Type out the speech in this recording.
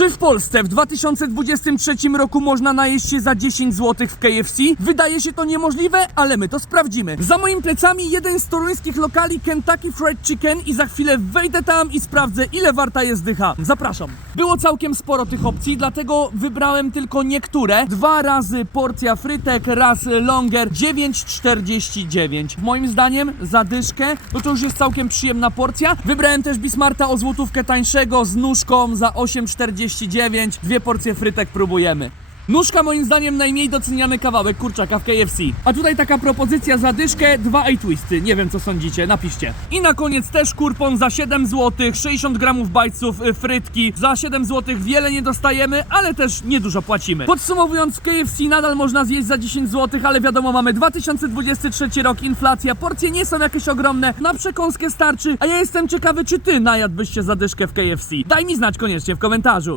Czy w Polsce w 2023 roku można najeść się za 10 zł w KFC? Wydaje się to niemożliwe, ale my to sprawdzimy. Za moimi plecami jeden z toruńskich lokali Kentucky Fried Chicken i za chwilę wejdę tam i sprawdzę ile warta jest dycha. Zapraszam. Było całkiem sporo tych opcji, dlatego wybrałem tylko niektóre. Dwa razy porcja frytek, raz longer 9,49. Moim zdaniem za dyszkę, no to już jest całkiem przyjemna porcja. Wybrałem też Bismarta o złotówkę tańszego z nóżką za 8,49. Dwie porcje frytek próbujemy. Nóżka moim zdaniem najmniej doceniany kawałek kurczaka w KFC. A tutaj taka propozycja za dyszkę, dwa eye twisty. Nie wiem co sądzicie, napiszcie. I na koniec też kurpon za 7 zł, 60 gramów bajców, y, frytki. Za 7 zł wiele nie dostajemy, ale też niedużo płacimy. Podsumowując, w KFC nadal można zjeść za 10 zł, ale wiadomo, mamy 2023 rok, inflacja, porcje nie są jakieś ogromne, na przekąskę starczy, a ja jestem ciekawy, czy ty najadłbyś się za dyszkę w KFC. Daj mi znać koniecznie w komentarzu.